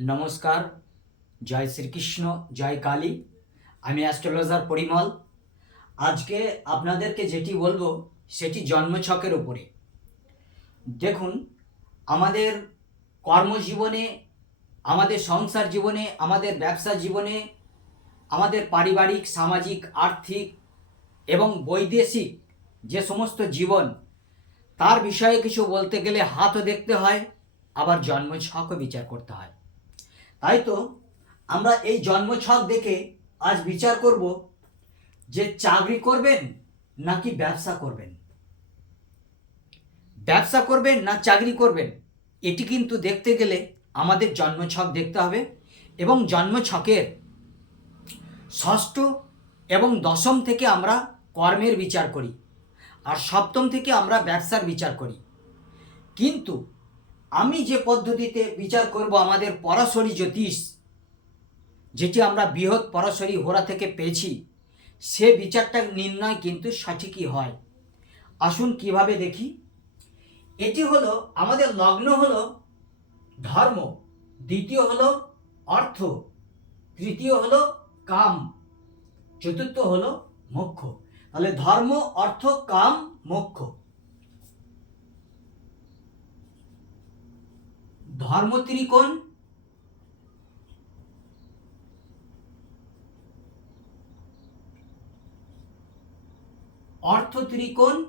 নমস্কার, জয় শ্রীকৃষ্ণ, জয় কালী। আমি অ্যাস্ট্রোলজার পরিমল। আজকে আপনাদেরকে যেটি বলব, সেটি জন্মছকের উপরে। দেখুন, আমাদের কর্মজীবনে, আমাদের সংসার জীবনে, আমাদের ব্যবসা জীবনে, আমাদের পারিবারিক, সামাজিক, আর্থিক এবং বৈদেশিক যে সমস্ত জীবন, তার বিষয়ে কিছু বলতে গেলে হাতও দেখতে হয়, আবার জন্মছকও বিচার করতে হয়। তাই তো আমরা এই জন্মছক দেখে আজ বিচার করব যে চাকরি করবেন নাকি ব্যবসা করবেন। ব্যবসা করবেন না চাকরি করবেন, এটি কিন্তু দেখতে গেলে আমাদের জন্মছক দেখতে হবে এবং জন্মছকের ষষ্ঠ এবং দশম থেকে আমরা কর্মের বিচার করি আর সপ্তম থেকে আমরা ব্যবসার বিচার করি। কিন্তু আমি যে পদ্ধতিতে বিচার করব আমাদের পরাশরী জ্যোতিষ, যেটি আমরা বৃহৎ পরাশরী হোরা থেকে পেয়েছি, সে বিচারটা নির্ণয় কিন্তু সঠিকই হয়। আসুন কীভাবে দেখি। এটি হলো, আমাদের লগ্ন হলো ধর্ম, দ্বিতীয় হলো অর্থ, তৃতীয় হলো কাম, চতুর্থ হলো মোক্ষ। তাহলে ধর্ম, অর্থ, কাম, মোক্ষ। ধর্ম ত্রিকোণ অর্থ ত্রিকোণ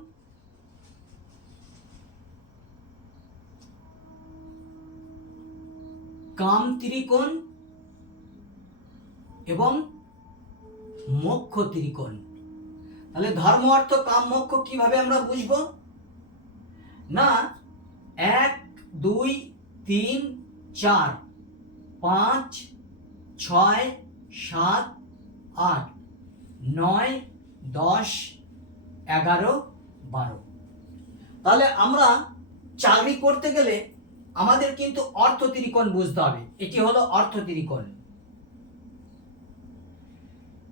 কাম ত্রিকোণ এবং মোক্ষ ত্রিকোণ তাহলে ধর্ম, অর্থ, কাম, মোক্ষ কীভাবে আমরা বুঝব? না, এক, দুই তিন, চার, পাঁচ, ছয়, সাত, আট, নয়, দশ, এগারো, বারো। তাহলে আমরা চাকরি করতে গেলে আমাদের কিন্তু অর্থ ত্রিকোণ বুঝতে হবে। এটি হলো অর্থ ত্রিকোণ।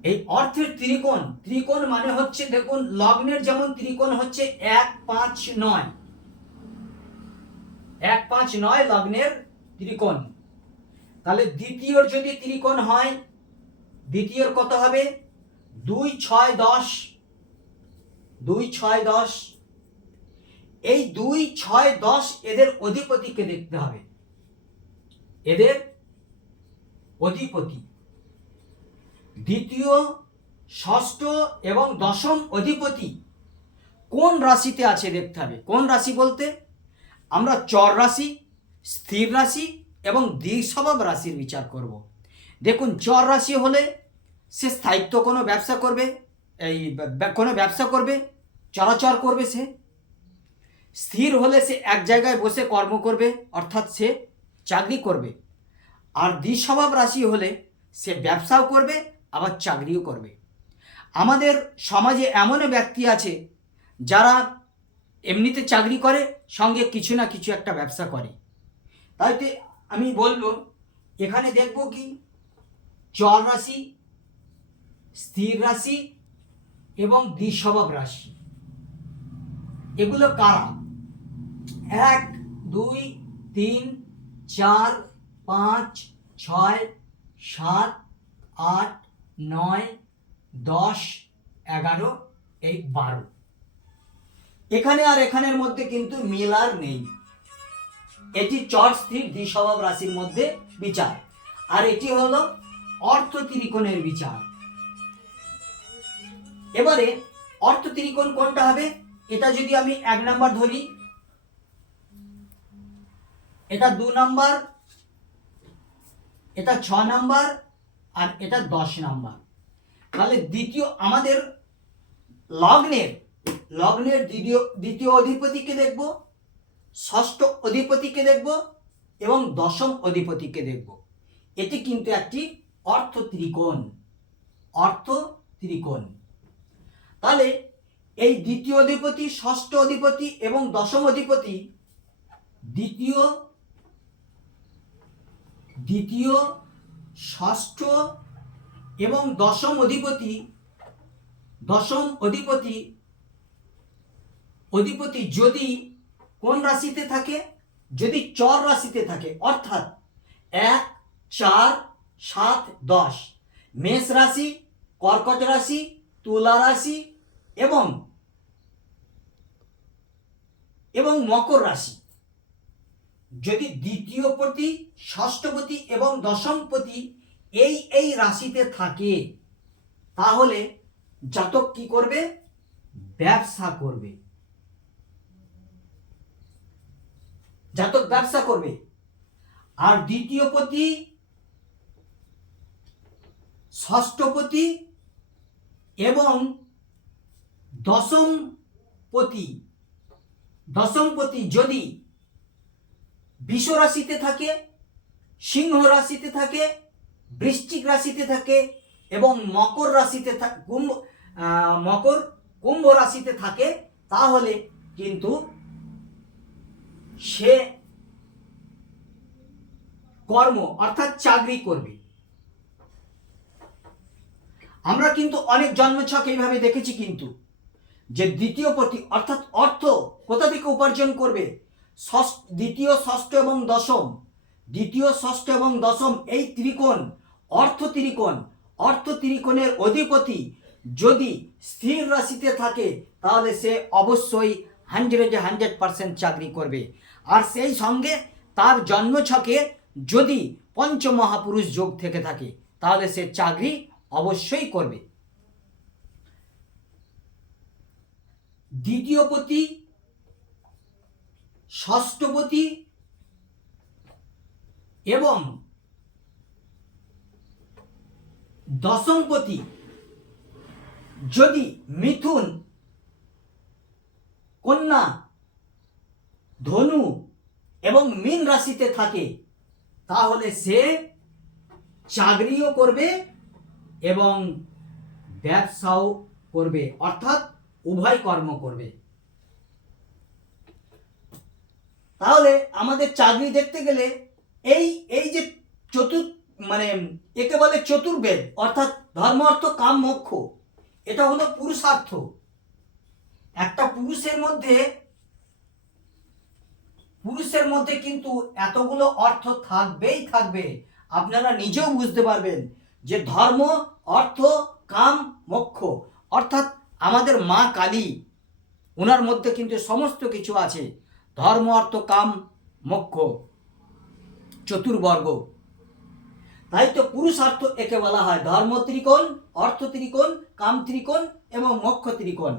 এই অর্থের ত্রিকোণ ত্রিকোণ মানে হচ্ছে দেখুন, লগ্নের যেমন ত্রিকোণ হচ্ছে এক, পাঁচ, নয়। এক পাঁচ নয় লগ্নের ত্রিকোণ। তাহলে দ্বিতীয়র যদি ত্রিকোণ হয়, দ্বিতীয়র কত হবে? দুই ছয় দশ। দুই ছয় দশ। এই দুই ছয় দশ এদের অধিপতিকে দেখতে হবে। এদের অধিপতি। দ্বিতীয়, ষষ্ঠ এবং দশম অধিপতি কোন রাশিতে আছে দেখতে হবে? কোন রাশি বলতে? আমরা চর রাশি, স্থির রাশি এবং দ্বিস্বভাব রাশির বিচার করব। দেখুন, চর রাশি হলে সে স্থায়িত্ব কোনো ব্যবসা করবে, এই কোনো ব্যবসা করবে, চলাচল করবে সে। স্থির হলে সে এক জায়গায় বসে কর্ম করবে, অর্থাৎ সে চাকরি করবে। আর দ্বিস্বভাব রাশি হলে সে ব্যবসাও করবে, আবার চাকরিও করবে। আমাদের সমাজে এমনও ব্যক্তি আছে যারা এমনিতে চাকরি করে, সঙ্গে কিছু না কিছু একটা ব্যবসা করে। তাই তো আমি বলব, এখানে দেখব কি, চর রাশি, স্থির রাশি এবং দ্বিস্বভাব রাশি। এগুলো কারা? এক, দুই, তিন, চার, পাঁচ, ছয়, সাত, আট, নয়, দশ, এগারো, এই বারো। এখানে আর এখানের মধ্যে কিন্তু মিল আর নেই। এটি চর স্থির দ্বিস্বভাব রাশির মধ্যে বিচার। আর এটি হলো অর্থ ত্রিকোণের বিচার। এবারে অর্থ ত্রিকোণ কোনটা হবে? এটা যদি আমি এক নাম্বার ধরি, এটা দু নাম্বার, এটা ছ নাম্বার, আর এটা দশ নাম্বার। তাহলে দ্বিতীয় আমাদের লগ্নের লগ্নের দ্বিতীয় দ্বিতীয় অধিপতিকে দেখব, ষষ্ঠ অধিপতিকে দেখব এবং দশম অধিপতিকে দেখব। এটি কিন্তু একটি অর্থ ত্রিকোণ অর্থ ত্রিকোণ। তাহলে এই দ্বিতীয় অধিপতি, ষষ্ঠ অধিপতি এবং দশম অধিপতি দ্বিতীয় দ্বিতীয়, ষষ্ঠ এবং দশম অধিপতি দশম অধিপতি অধিপতি যদি কোন রাশিতে থাকে? যদি চর রাশিতে থাকে, অর্থাৎ এক, চার, সাত, দশ। মেষ রাশি, কর্কট রাশি, তুলা রাশি এবং এবং মকর রাশি। যদি দ্বিতীয় পতি ষষ্ঠপতি এবং দশমপতি এই এই রাশিতে থাকে, তাহলে জাতক কি করবে? ব্যবসা করবে। জাতক ব্যবসা করবে। আর দ্বিতীয় পতি ষষ্ঠপতি এবং দশমপতি দশমপতি যদি বিষ রাশিতে থাকে, সিংহ রাশিতে থাকে, বৃশ্চিক রাশিতে থাকে এবং মকর রাশিতে কুম্ভ মকর কুম্ভ রাশিতে থাকে, তাহলে কিন্তু সে কর্ম অর্থাৎ চাকরি করবে। আমরা কিন্তু অনেক জন্মছক এইভাবে দেখেছি কিন্তু, যে দ্বিতীয় পতি অর্থাৎ অর্থ কোথা থেকে উপার্জন করবে? ষষ্ঠ, দ্বিতীয়, ষষ্ঠ এবং দশম। দ্বিতীয়, ষষ্ঠ এবং দশম এই ত্রিকোণ, অর্থ ত্রিকোণ, অর্থ ত্রিকোণের অধিপতি যদি স্থির রাশিতে থাকে, তাহলে সে অবশ্যই হান্ড্রেডে হান্ড্রেড পার্সেন্ট চাকরি করবে। আর সেই সঙ্গে তার জন্মছকে যদি পঞ্চমহাপুরুষ যোগ থেকে থাকে, তাহলে সে চাকরি অবশ্যই করবে। দ্বিতীয়পতি, ষষ্ঠপতি এবং দশমপতি যদি মিথুন কন্যা ধনু এবং মীন রাশিতে থাকে, তাহলে সে চাকরিও করবে এবং ব্যবসাও করবে, অর্থাৎ উভয় কর্ম করবে। তাহলে আমাদের চাকরি দেখতে গেলে এই এই যে চতুর মানে একে বলে চতুর্বেদ, অর্থাৎ ধর্ম অর্থ কাম মোক্ষ এটা হলো পুরুষার্থ। একটা পুরুষের মধ্যে পুরুষের মধ্যে কিন্তু এতগুলো অর্থ থাকবেই থাকবে, আপনারা নিজেও বুঝতে পারবেন যে ধর্ম, অর্থ, কাম, মোক্ষ, অর্থাৎ আমাদের মা কালী ওনার মধ্যে কিন্তু সমস্ত কিছু আছে। ধর্ম, অর্থ, কাম, মোক্ষ, চতুর্বর্গ। তাই তো পুরুষার্থ একে বলা হয় ধর্ম ত্রিকোণ, অর্থ ত্রিকোণ, কাম ত্রিকোণ এবং মোক্ষ ত্রিকোণ।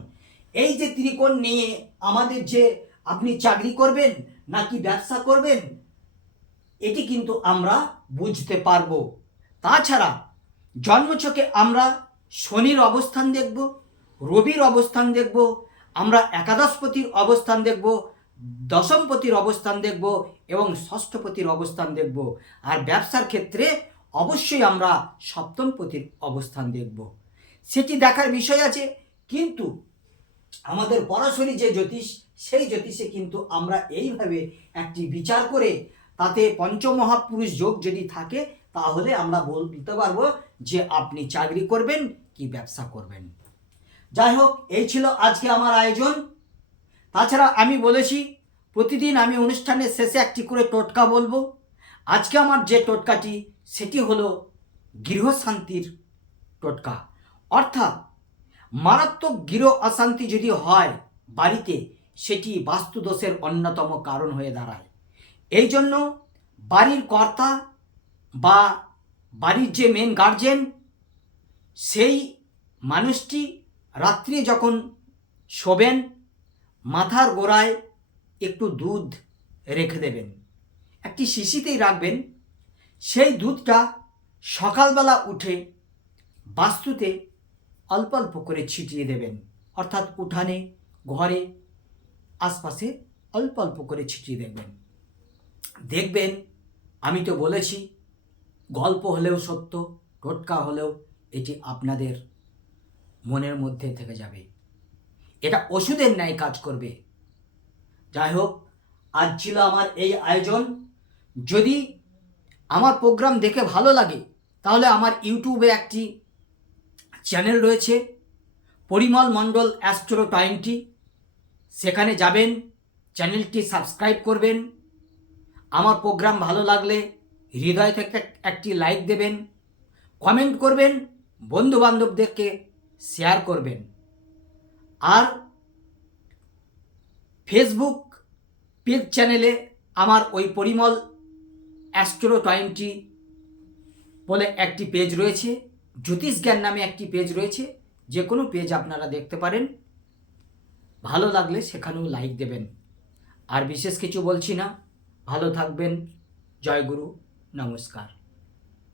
এই যে ত্রিকোণ নিয়ে আমাদের যে আপনি চাকরি করবেন নাকি ব্যবসা করবেন? এটি কিন্তু আমরা বুঝতে পারব। তাছাড়া জন্মছকে আমরা শনির অবস্থান দেখব, রবির অবস্থান দেখব, আমরা একাদশপতির অবস্থান দেখব, দশমপতির অবস্থান দেখব এবং ষষ্ঠপতির অবস্থান দেখব। আর ব্যবসার ক্ষেত্রে অবশ্যই আমরা সপ্তমপতির অবস্থান দেখব। সেটি দেখার বিষয় আছে, কিন্তু আমাদের পরাশরী যে জ্যোতিষ, সেই জ্যোতিষে কিন্তু আমরা এইভাবে একটি বিচার করে তাতে পঞ্চমহাপুরুষ যোগ যদি থাকে, তাহলে আমরা বলতে পারব যে আপনি চাকরি করবেন কি ব্যবসা করবেন। যাই হোক, এই ছিল আজকে আমার আয়োজন। তাছাড়া আমি বলেছি, প্রতিদিন আমি অনুষ্ঠানের শেষে একটি করে টোটকা বলব। আজকে আমার যে টোটকাটি, সেটি হলো গৃহশান্তির টোটকা। অর্থাৎ মারাত্মক গৃহ অশান্তি যদি হয় বাড়িতে, সেটি বাস্তুদোষের অন্যতম কারণ হয়ে দাঁড়ায়। এই জন্য বাড়ির কর্তা বা বাড়ির যে মেন গার্জেন সেই মানুষটি রাত্রে যখন শোবেন, মাথার গোড়ায় একটু দুধ রেখে দেবেন। একটি শিশিতেই রাখবেন। সেই দুধটা সকালবেলা উঠে বাস্তুতে অল্প অল্প করে ছিটিয়ে দেবেন। অর্থাৎ উঠানে, ঘরে, আশপাশে অল্প অল্প করে ছিটিয়ে দেবেন দেখবেন, আমি তো বলেছি, গল্প হলেও সত্য, টোটকা হলেও এটি আপনাদের মনের মধ্যে থেকে যাবে। এটা ওষুধের ন্যায় কাজ করবে। যাই হোক, আজ ছিল আমার এই আয়োজন। যদি আমার প্রোগ্রাম দেখে ভালো লাগে, তাহলে আমার ইউটিউবে একটি চ্যানেল রয়েছে, পরিমল মণ্ডল অ্যাস্ট্রো টোয়েন্টি সেখানে যাবেন চ্যানেলটি সাবস্ক্রাইব করবেন। আমার প্রোগ্রাম ভালো লাগলে হৃদয় থেকে একটি লাইক দেবেন কমেন্ট করবেন বন্ধু বান্ধবদেরকে শেয়ার করবেন। আর ফেসবুক পেজ চ্যানেলে আমার ওই পরিমল অ্যাস্ট্রো টোয়েন্টি বলে একটি পেজ রয়েছে। জ্যোতিষ জ্ঞান নামে একটি পেজ রয়েছে যে কোনো পেজ আপনারা দেখতে পারেন। ভালো লাগলে সেখানেও লাইক দেবেন। আর বিশেষ কিছু বলছি না। ভালো থাকবেন। জয় গুরু। নমস্কার।